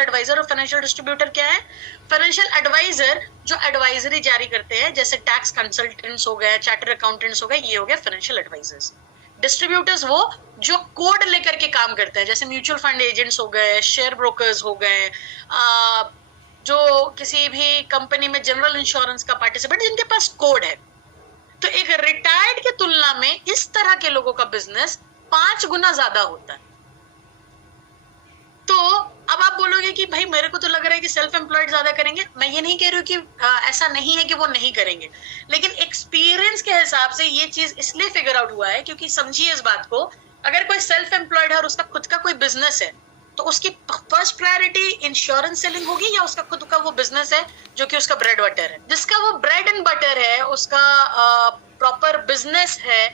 Adviser और financial distributor क्या है? फाइनेंशियल एडवाइजर जो एडवाइजरी जारी करते हैं, जैसे टैक्स कंसल्टेंट्स हो गए, चार्टर्ड अकाउंटेंट्स हो गए, ये हो गए फाइनेंशियल एडवाइजर्स। डिस्ट्रीब्यूटर्स वो जो कोड लेकर के काम करते हैं, जैसे म्यूचुअल फंड एजेंट्स हो गए, शेयर ब्रोकर्स हो गए, जो किसी भी कंपनी में जनरल इंश्योरेंस का पार्टिसिपेंट, जिनके पास कोड है। तो एक रिटायर्ड की तुलना में इस तरह के लोगों का बिजनेस 5 गुना ज्यादा होता है। तो अब आप बोलोगे कि भाई मेरे को तो लग रहा है कि सेल्फ एम्प्लॉयड ज्यादा करेंगे। मैं ये नहीं कह रही हूँ कि ऐसा नहीं है कि वो नहीं करेंगे, लेकिन एक्सपीरियंस के हिसाब से ये चीज इसलिए फिगर आउट हुआ है क्योंकि समझिए इस बात को, अगर कोई सेल्फ एम्प्लॉयड है और उसका खुद का कोई बिजनेस है, तो उसकी फर्स्ट प्रायोरिटी इंश्योरेंस सेलिंग होगी या उसका खुद का वो बिजनेस है जो कि उसका ब्रेड बटर है, जिसका वो ब्रेड एंड बटर है, उसका प्रॉपर बिजनेस है,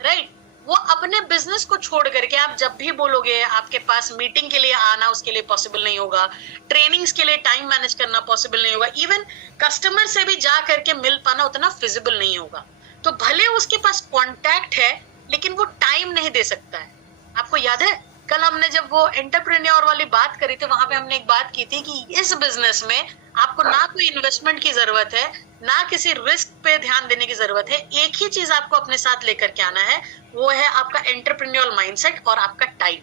राइट? वो अपने बिजनेस को छोड़ करके, आप जब भी बोलोगे आपके पास मीटिंग के लिए आना उसके लिए पॉसिबल नहीं होगा, ट्रेनिंग्स के लिए टाइम मैनेज करना पॉसिबल नहीं होगा, इवन कस्टमर से भी जा करके मिल पाना उतना फिजिबल नहीं होगा। तो भले उसके पास कॉन्टैक्ट है लेकिन वो टाइम नहीं दे सकता है। आपको याद है कल हमने जब वो एंटरप्रेन्योर वाली बात करी थी, वहां पे हमने एक बात की थी कि इस बिजनेस में आपको ना कोई इन्वेस्टमेंट की जरूरत है, ना किसी रिस्क पे ध्यान देने की जरूरत है। एक ही चीज आपको अपने साथ लेकर के आना है, वो है आपका एंटरप्रेन्योर माइंडसेट और आपका टाइम।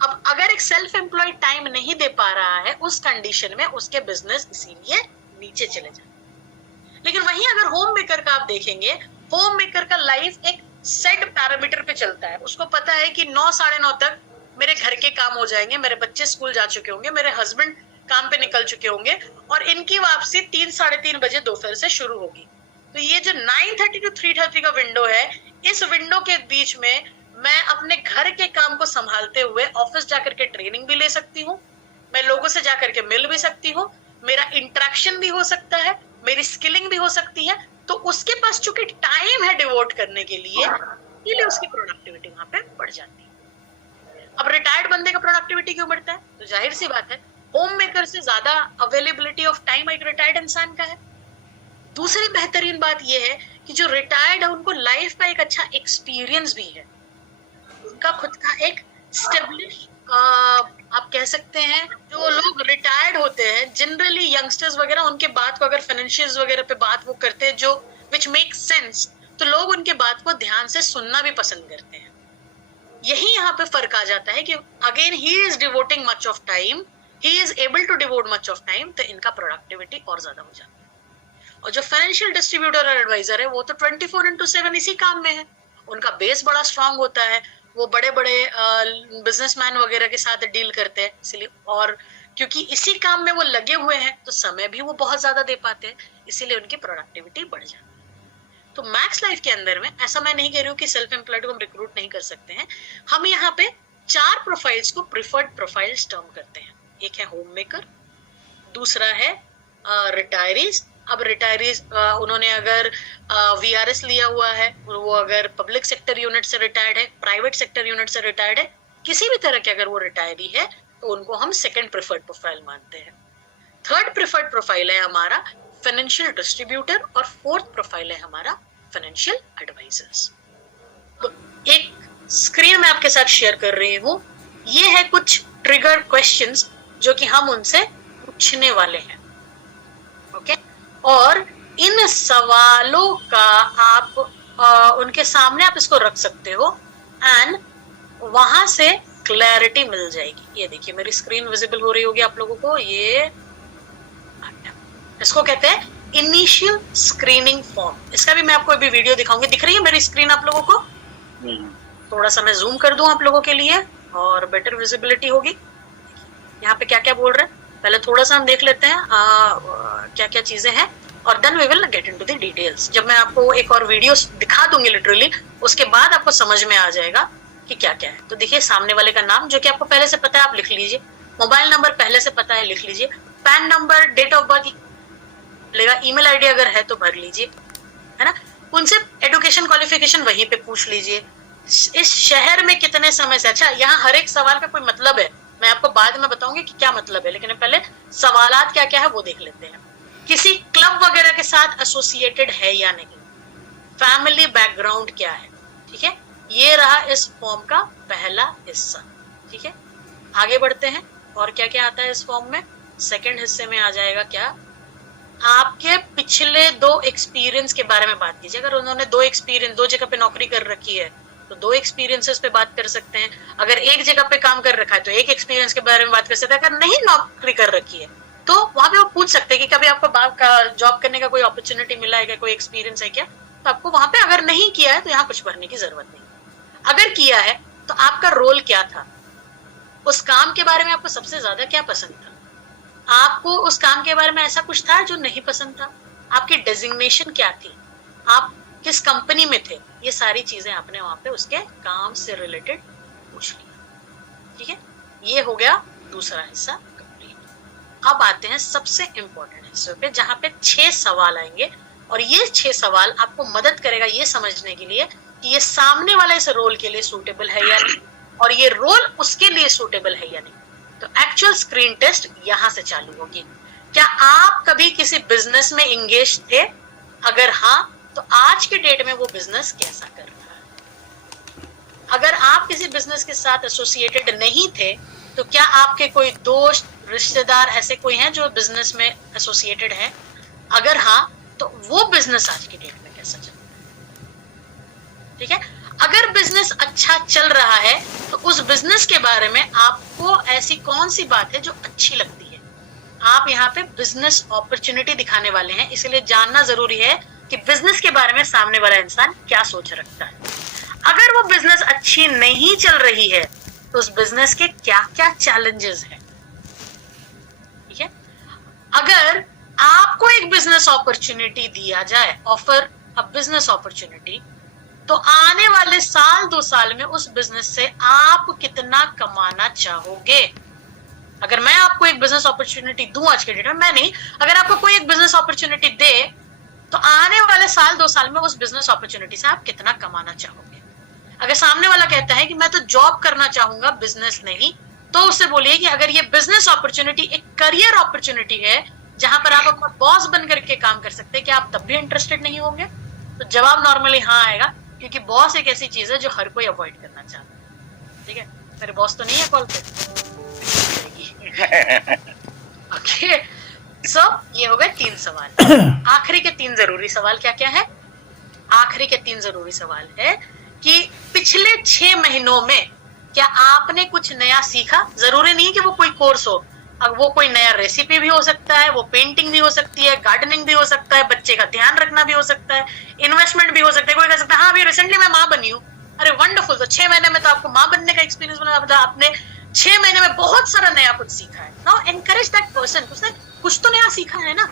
अब अगर एक सेल्फ एम्प्लॉयड टाइम नहीं दे पा रहा है, उस कंडीशन में उसके बिजनेस इसीलिए नीचे चले जाए। लेकिन वहीं अगर होम मेकर का आप देखेंगे, होम मेकर का लाइफ एक सेट पैरामीटर पे चलता है। उसको पता है कि 9 साढ़े 9 तक मेरे घर के काम हो जाएंगे, मेरे बच्चे स्कूल जा चुके होंगे, मेरे हस्बैंड काम पे निकल चुके होंगे और इनकी वापसी 3 साढ़े 3 बजे दोपहर से शुरू होगी। तो ये जो 9:30 to 3:30 का विंडो है, इस विंडो के बीच में मैं अपने घर के काम को संभालते हुए ऑफिस जाकर के ट्रेनिंग भी ले सकती हूँ, मैं लोगों से जाकर के मिल भी सकती हूँ, मेरा इंटरेक्शन भी हो सकता है, मेरी स्किलिंग भी हो सकती है। तो उसके पास चूंकि टाइम है डिवोट करने के लिए, इसलिए उसकी प्रोडक्टिविटी वहां पे बढ़ जाती है। अब रिटायर्ड बंदे का प्रोडक्टिविटी क्यों बढ़ता है? तो जाहिर सी बात है, होम मेकर से ज्यादा अवेलेबिलिटी ऑफ टाइम एक रिटायर्ड इंसान का है। दूसरी बेहतरीन बात यह है कि जो रिटायर्ड है उनको लाइफ का एक अच्छा एक्सपीरियंस भी है, उनका खुद का एक स्टेब्लिश, आप कह सकते हैं, जो लोग रिटायर्ड होते हैं जनरली यंगस्टर्स वगैरह, उनके बात को अगर फाइनेंशियल्स वगैरह पे बात वो करते हैं जो विच मेक सेंस, तो लोग उनके बात को ध्यान से सुनना भी पसंद करते हैं। यही यहाँ पे फर्क आ जाता है कि again he is devoting much of time, he is able to devote much of time, तो इनका प्रोडक्टिविटी और ज्यादा हो जाता है। और जो फाइनेंशियल डिस्ट्रीब्यूटर और एडवाइजर है वो तो 24/7 इसी काम में है, उनका बेस बड़ा स्ट्रांग होता है, वो बड़े बड़े बिजनेसमैन वगैरह के साथ डील करते हैं, इसलिए, और क्योंकि इसी काम में वो लगे हुए हैं तो समय भी वो बहुत ज्यादा दे पाते हैं, इसीलिए उनकी प्रोडक्टिविटी बढ़ जाती है। तो मैक्स लाइफ के अंदर में ऐसा मैं नहीं कह रही हूँ कि सेल्फ एम्प्लॉयड को हम रिक्रूट नहीं कर सकते हैं, हम यहाँ पे 4 प्रोफाइल्स को प्रिफर्ड प्रोफाइल्स टर्म करते हैं। एक है होम मेकर, दूसरा है रिटायरीज। अब रिटायरीज उन्होंने अगर वीआरएस लिया हुआ है, वो अगर पब्लिक सेक्टर यूनिट से रिटायर्ड है, प्राइवेट सेक्टर यूनिट से रिटायर्ड है, किसी भी तरह के अगर वो रिटायरी है, तो उनको हम सेकंड प्रिफर्ड प्रोफाइल मानते हैं। थर्ड प्रिफर्ड प्रोफाइल है हमारा फाइनेंशियल डिस्ट्रीब्यूटर और फोर्थ प्रोफाइल है हमारा फाइनेंशियल एडवाइजर्स। तो एक स्क्रीन में आपके साथ शेयर कर रही हूँ, ये है कुछ ट्रिगर क्वेश्चंस जो कि हम उनसे पूछने वाले हैं, ओके? और इन सवालों का आप उनके सामने आप इसको रख सकते हो एंड वहां से क्लैरिटी मिल जाएगी। ये देखिए मेरी स्क्रीन विजिबल हो रही होगी आप लोगों को, ये इसको कहते हैं इनिशियल स्क्रीनिंग फॉर्म। इसका भी मैं आपको अभी वीडियो दिखाऊंगी। दिख रही है मेरी स्क्रीन आप लोगों को? थोड़ा सा मैं जूम कर दूं आप लोगों के लिए और बेटर विजिबिलिटी होगी। यहाँ पे क्या क्या बोल रहे हैं पहले थोड़ा सा हम देख लेते हैं क्या क्या चीजें हैं, और then we will get into the details. जब मैं आपको एक और वीडियो दिखा दूंगी लिटरली, उसके बाद आपको समझ में आ जाएगा कि क्या क्या है। तो देखिए सामने वाले का नाम जो कि आपको पहले से पता है आप लिख लीजिए, मोबाइल नंबर पहले से पता है लिख लीजिए, PAN number, date of birth लेगा, ईमेल आईडी अगर है तो भर लीजिए, है ना। उनसे एजुकेशन क्वालिफिकेशन वहीं पे पूछ लीजिए, इस शहर में कितने समय से। अच्छा, यहाँ हर एक सवाल का कोई मतलब है, मैं आपको बाद में बताऊंगी कि क्या मतलब है, लेकिन पहले सवालात क्या क्या है वो देख लेते हैं। किसी क्लब वगैरह के साथ एसोसिएटेड है या नहीं, फैमिली बैकग्राउंड क्या है, ठीक है। ये रहा इस फॉर्म का पहला हिस्सा, ठीक है। आगे बढ़ते हैं और क्या क्या आता है इस फॉर्म में? सेकंड हिस्से में आ जाएगा क्या, आपके पिछले 2 एक्सपीरियंस के बारे में बात कीजिए। अगर उन्होंने 2 जगह पे नौकरी कर रखी है तो 2 एक्सपीरियंसेस पे बात कर सकते हैं। अगर एक जगह पे काम कर रखा है तो एक एक्सपीरियंस के बारे में बात कर सकते हैं। अगर नहीं नौकरी कर रखी है तो वहां पे वो पूछ सकते हैं कि कभी आपको जॉब करने का कोई अपॉर्चुनिटी मिला है क्या, कोई एक्सपीरियंस है क्या, तो आपको वहां पे अगर नहीं किया है तो यहाँ कुछ भरने की जरूरत नहीं। अगर किया है तो आपका रोल क्या था, उस काम के बारे में आपको सबसे ज्यादा क्या पसंद था, आपको उस काम के बारे में ऐसा कुछ था जो नहीं पसंद था, आपकी डेजिग्नेशन क्या थी, आप किस कंपनी में थे, ये सारी चीजें आपने वहां पे उसके काम से रिलेटेड पूछ लिया। ठीक है, ये हो गया दूसरा हिस्सा कंप्लीट। अब आते हैं सबसे इंपॉर्टेंट हिस्से पे जहां पे 6 सवाल आएंगे और ये 6 सवाल आपको मदद करेगा ये समझने के लिए कि ये सामने वाला इस रोल के लिए सूटेबल है या नहीं और ये रोल उसके लिए सूटेबल है या नहीं। तो एक्चुअल स्क्रीन टेस्ट यहां से चालू होगी। क्या आप कभी किसी बिजनेस में इंगेज थे? अगर हाँ तो आज के डेट में वो बिजनेस कैसा कर रहा है? अगर आप किसी बिजनेस के साथ एसोसिएटेड नहीं थे तो क्या आपके कोई दोस्त रिश्तेदार ऐसे कोई हैं जो बिजनेस में एसोसिएटेड हैं? अगर हाँ तो वो बिजनेस आज की डेट में कैसा चल रहा है? ठीक है, अगर बिजनेस अच्छा चल रहा है तो उस बिजनेस के बारे में आपको ऐसी कौन सी बात है जो अच्छी लगती है? आप यहाँ पे बिजनेस अपॉर्चुनिटी दिखाने वाले हैं, इसलिए जानना जरूरी है कि बिजनेस के बारे में सामने वाला इंसान क्या सोच रखता है। अगर वो बिजनेस अच्छी नहीं चल रही है तो उस बिजनेस के क्या क्या चैलेंजेस हैं। ठीक है, अगर आपको एक बिजनेस अपॉर्चुनिटी दिया जाए, ऑफर अ बिजनेस अपॉर्चुनिटी, तो आने वाले साल 2 साल में उस बिजनेस से आप कितना कमाना चाहोगे? अगर मैं आपको एक बिजनेस अपॉर्चुनिटी दूं आज के डेट में, मैं नहीं, अगर आपको कोई एक बिजनेस अपॉर्चुनिटी दे तो आने वाले साल 2 साल में उस बिजनेस अपॉर्चुनिटी से आप कितना कमाना चाहोगे? अगर सामने वाला कहता है कि मैं तो जॉब करना चाहूंगा, बिजनेस नहीं, तो उससे बोलिए कि अगर ये बिजनेस अपॉर्चुनिटी एक करियर अपॉर्चुनिटी है जहां पर आप अपना बॉस बन करके काम कर सकते हैं, क्या आप तब भी इंटरेस्टेड नहीं होंगे? तो जवाब नॉर्मली हाँ आएगा, क्योंकि बॉस एक ऐसी चीज है जो हर कोई अवॉइड करना चाहता है। ठीक है, मेरे बॉस तो नहीं है कॉल पे। ओके, सो ये हो गए 3 सवाल। आखिरी के 3 जरूरी सवाल क्या क्या है? आखिरी के 3 जरूरी सवाल है कि पिछले 6 महीनों में क्या आपने कुछ नया सीखा? जरूरी नहीं कि वो कोई कोर्स हो, अब वो कोई नया रेसिपी भी हो सकता है, वो पेंटिंग भी हो सकती है, गार्डनिंग भी हो सकता है, बच्चे का ध्यान रखना भी हो सकता है, इन्वेस्टमेंट भी हो सकता है। कोई कह सकता है हाँ अभी रिसेंटली मैं माँ बनी हूँ, अरे वंडरफुल, तो 6 महीने में तो आपको माँ बनने का एक्सपीरियंस बना, मतलब आपने 6 महीने में बहुत सारा नया कुछ सीखा है। नाउ एनकरेज दैट पर्सन, उसने कुछ तो नया सीखा है ना।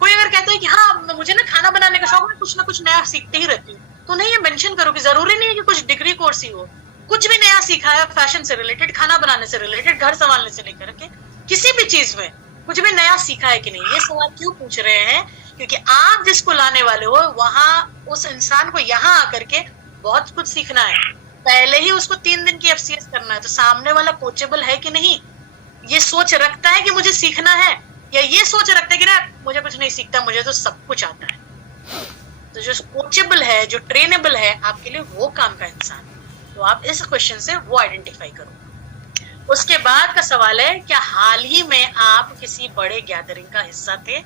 कोई अगर कहता है कि हाँ मुझे ना खाना बनाने का शौक है, कुछ ना कुछ नया सीखते ही रहती हूँ, तो नहीं, ये मेंशन करो कि जरूरी नहीं है कि कुछ डिग्री कोर्स ही हो, कुछ भी नया सीखा है, फैशन से रिलेटेड, खाना बनाने से रिलेटेड, घर संभालने से लेकर के किसी भी चीज में कुछ भी नया सीखा है कि नहीं। ये सवाल क्यों पूछ रहे हैं? क्योंकि आप जिसको लाने वाले हो वहां उस इंसान को यहाँ आकर के बहुत कुछ सीखना है, पहले ही उसको 3 दिन की एफसीएस करना है, तो सामने वाला कोचेबल है कि नहीं, ये सोच रखता है कि मुझे सीखना है, या ये सोच रखता है कि ना मुझे कुछ नहीं सीखता, मुझे तो सब कुछ आता है। तो जो कोचेबल है, जो ट्रेनेबल है आपके लिए, वो काम का इंसान, तो आप इस क्वेश्चन से वो आइडेंटिफाई करो। उसके बाद का सवाल है, क्या हाल ही में आप किसी बड़े गैदरिंग का हिस्सा थे?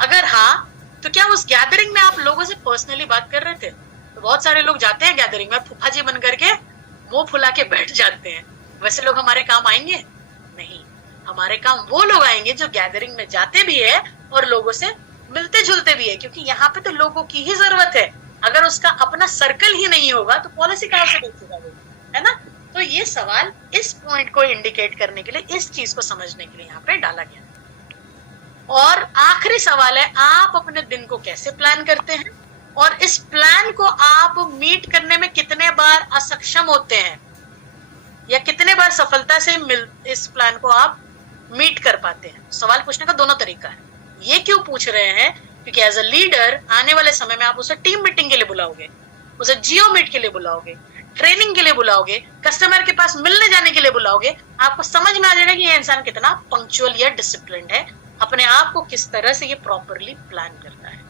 अगर हाँ तो क्या उस गैदरिंग में आप लोगों से पर्सनली बात कर रहे थे? तो बहुत सारे लोग जाते हैं गैदरिंग में, फूफा जी बन करके मुंह फुला के बैठ जाते हैं। वैसे लोग हमारे काम आएंगे? नहीं, हमारे काम वो लोग आएंगे जो गैदरिंग में जाते भी है और लोगों से मिलते जुलते भी है, क्योंकि यहाँ पे तो लोगों की ही जरूरत है। अगर उसका अपना सर्कल ही नहीं होगा तो पॉलिसी कहाँ से बेचेगा वो, है ना। तो ये सवाल इस पॉइंट को इंडिकेट करने के लिए, इस चीज को समझने के लिए यहाँ पे डाला गया। और आखिरी सवाल है, आप अपने दिन को कैसे प्लान करते हैं और इस प्लान को आप मीट करने में कितने बार असक्षम होते हैं या कितने बार सफलता से इस प्लान को आप मीट कर पाते हैं। सवाल पूछने का दोनों तरीका है। ये क्यों पूछ रहे हैं? क्योंकि एज अ लीडर आने वाले समय में आप उसे टीम मीटिंग के लिए बुलाओगे, उसे जियो मीट के लिए बुलाओगे, ट्रेनिंग के लिए बुलाओगे, कस्टमर के पास मिलने जाने के लिए बुलाओगे, आपको समझ में आ जाएगा कि ये इंसान कितना पंक्चुअल या डिसिप्लिन्ड है, अपने आप को किस तरह से ये प्रॉपरली प्लान करता है।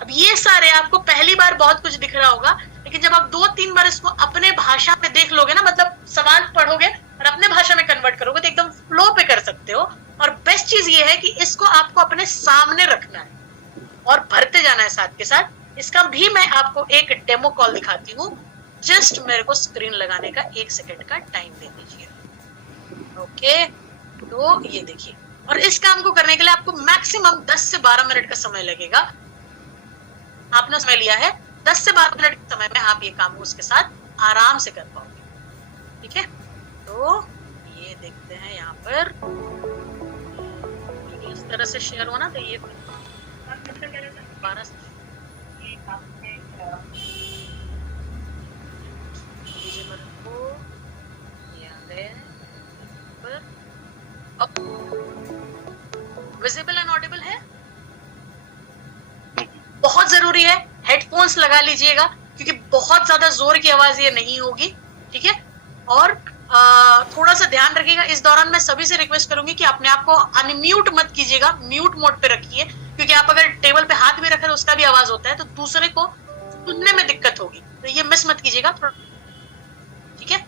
अब ये सारे आपको पहली बार बहुत कुछ दिख रहा होगा, लेकिन जब आप 2-3 बार इसको अपने भाषा में देख लोगे ना, मतलब सवाल पढ़ोगे और अपने भाषा में कन्वर्ट करोगे तो एकदम फ्लो पे कर सकते हो। और बेस्ट चीज ये है कि इसको आपको अपने सामने रखना है और भरते जाना है साथ के साथ। इसका भी मैं आपको एक डेमो कॉल दिखाती हूँ। जस्ट मेरे को स्क्रीन लगाने का 1 सेकेंड का टाइम दे दीजिए। ओके, तो ये देखिए, और इस काम को करने के लिए आपको मैक्सिमम 10 से 12 मिनट का समय लगेगा। आपने समय लिया है, 10 से 12 मिनट के समय में आप ये काम उसके साथ आराम से कर पाओगे। ठीक है, तो ये देखते हैं यहाँ पर इस तरह से शेयर होना, तो ये 12 विजिबल एंड ऑडिबल है। बहुत जरूरी है हेडफोन्स लगा लीजिएगा क्योंकि बहुत ज्यादा जोर की आवाज ये नहीं होगी। ठीक है, और थोड़ा सा ध्यान रखिएगा इस दौरान। मैं सभी से रिक्वेस्ट करूंगी कि अपने आप को अनम्यूट मत कीजिएगा, म्यूट मोड पे रखिए, क्योंकि आप अगर टेबल पे हाथ भी रखें तो उसका भी आवाज होता है, तो दूसरे को सुनने में दिक्कत होगी, तो ये मिस मत कीजिएगा। ठीक है,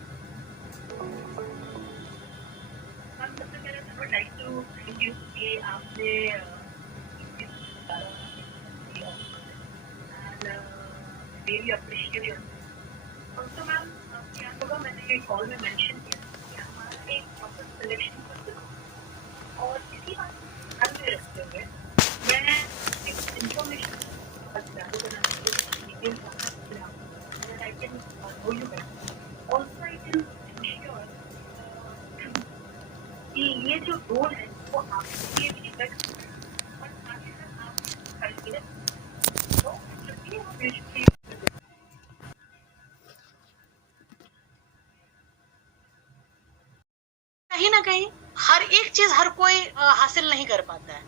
really appreciate it. Also ma'am, आपके यहाँ होगा मैंने एक कॉल में मेंशन किया कि हमारा एक प्रॉपर सिलेक्शन प्रोसेस और इसी बात ध्यान में रखते हुए मैं एक इंफॉर्मेशन लागू करना चाहती हूँ that I can know you better. Also I can ensure कि ये जो रोल है वो आपके लिए रिस्पेक्ट और साथ ही साथ आप करके तो बेसिकली कहीं ना कहीं हर एक चीज हर कोई हासिल नहीं कर पाता है,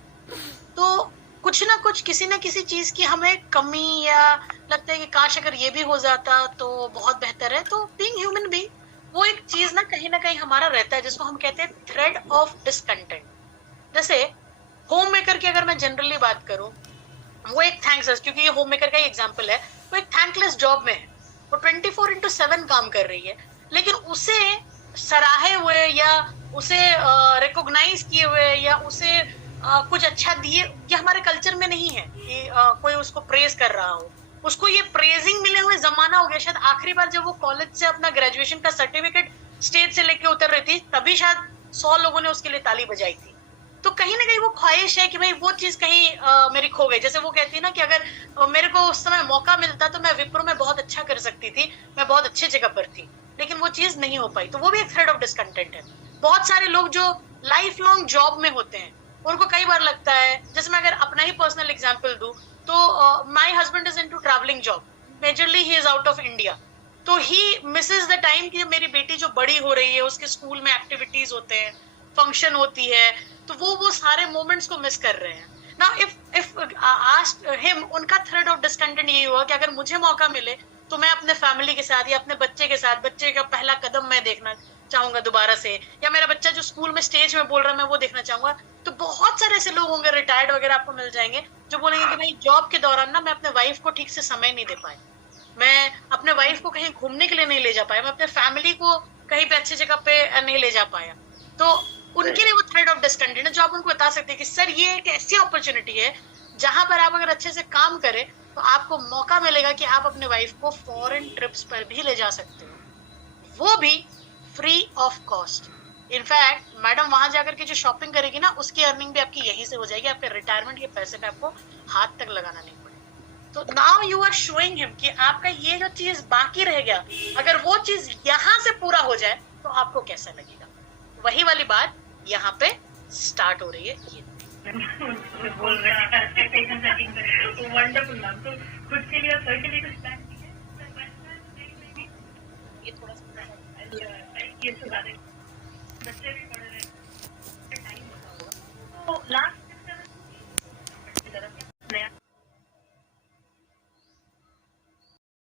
तो कुछ ना कुछ किसी ना किसी चीज की हमें कमी या लगता है कि काश अगर ये भी हो जाता तो बहुत बेहतर है। तो बीइंग ह्यूमन बीइंग, वो एक चीज ना कहीं हमारा रहता है जिसको हम कहते हैं थ्रेड ऑफ डिसकंटेंट। जैसे होम मेकर की अगर मैं जनरली बात करूं, वो एक थैंक्स, क्योंकि ये होम मेकर का ही एग्जाम्पल है, वो एक थैंकलेस जॉब में है, वो 24/7 काम कर रही है, लेकिन उसे सराहे हुए या उसे रिकॉग्नाइज किए हुए या उसे कुछ अच्छा दिए, ये हमारे कल्चर में नहीं है कि कोई उसको प्रेज कर रहा हो। उसको ये प्रेजिंग मिले हुए जमाना हो गया। शायद आखिरी बार जब वो कॉलेज से अपना ग्रेजुएशन का सर्टिफिकेट स्टेज से लेके उतर रही थी, तभी शायद 100 लोगों ने उसके लिए ताली बजाई थी। तो कहीं ना कहीं वो ख्वाहिश है कि भाई वो चीज कहीं मेरी खो गई। जैसे वो कहती है ना कि अगर मेरे को उस समय मौका मिलता तो मैं विप्रो में बहुत अच्छा कर सकती थी, मैं बहुत अच्छी जगह पर थी, लेकिन वो चीज नहीं हो पाई। तो वो भी एक थ्रेड ऑफ डिसकंटेंट है। बहुत सारे लोग जो लाइफ लॉन्ग जॉब में होते हैं, उनको कई बार लगता है, जैसे मैं अगर अपना ही पर्सनल एग्जांपल दूं तो my husband is into travelling job, majorly he is out of India. तो ही मिसेस द टाइम कि मेरी बेटी जो बड़ी हो रही है, उसके स्कूल में एक्टिविटीज होते हैं, फंक्शन होती है, तो वो सारे मोमेंट्स को मिस कर रहे हैं। नाउ इफ आस्क्ड हिम, उनका थ्रेड ऑफ डिसकंटेंट यही हुआ कि अगर मुझे मौका मिले तो मैं अपने फैमिली के साथ या अपने बच्चे के साथ, बच्चे का पहला कदम मैं देखना चाहूंगा दोबारा से, या मेरा बच्चा जो स्कूल में स्टेज में बोल रहा है मैं वो देखना चाहूंगा। तो बहुत सारे ऐसे लोग होंगे, रिटायर्ड वगैरह आपको मिल जाएंगे, जो बोलेंगे कि भाई जॉब के दौरान ना मैं अपने वाइफ को ठीक से समय नहीं दे पाया, मैं अपने वाइफ को कहीं घूमने के लिए नहीं ले जा पाया, मैं अपने फैमिली को कहीं पे अच्छी जगह पे नहीं ले जा पाया। तो उनके लिए वो थ्रेड ऑफ डिसकंटेंट है, जो आप उनको बता सकते हैं कि सर ये एक ऐसी अपॉर्चुनिटी है जहां पर आप अगर अच्छे से काम करें तो आपको मौका मिलेगा कि आप अपने वाइफ को फॉरेन ट्रिप्स पर भी ले जा सकते हो, वो भी free of cost. In fact madam वहां जाकर के जो शॉपिंग करेगी ना, उसकी अर्निंग भी आपकी यहीं से हो जाएगी, आपके रिटायरमेंट के पैसे पे आपको हाथ तक लगाना नहीं पड़ेगा। तो now you are showing him कि आपका ये जो चीज बाकी रह गया, अगर वो चीज यहाँ से पूरा हो जाए तो आपको कैसा लगेगा। वही वाली बात यहाँ पे स्टार्ट हो रही है। बोल रहे हैं वंडरफुल मैम। तो खुद के लिए सर के लिए कुछ प्लान किया है? ये थोड़ा सा ये सुधारे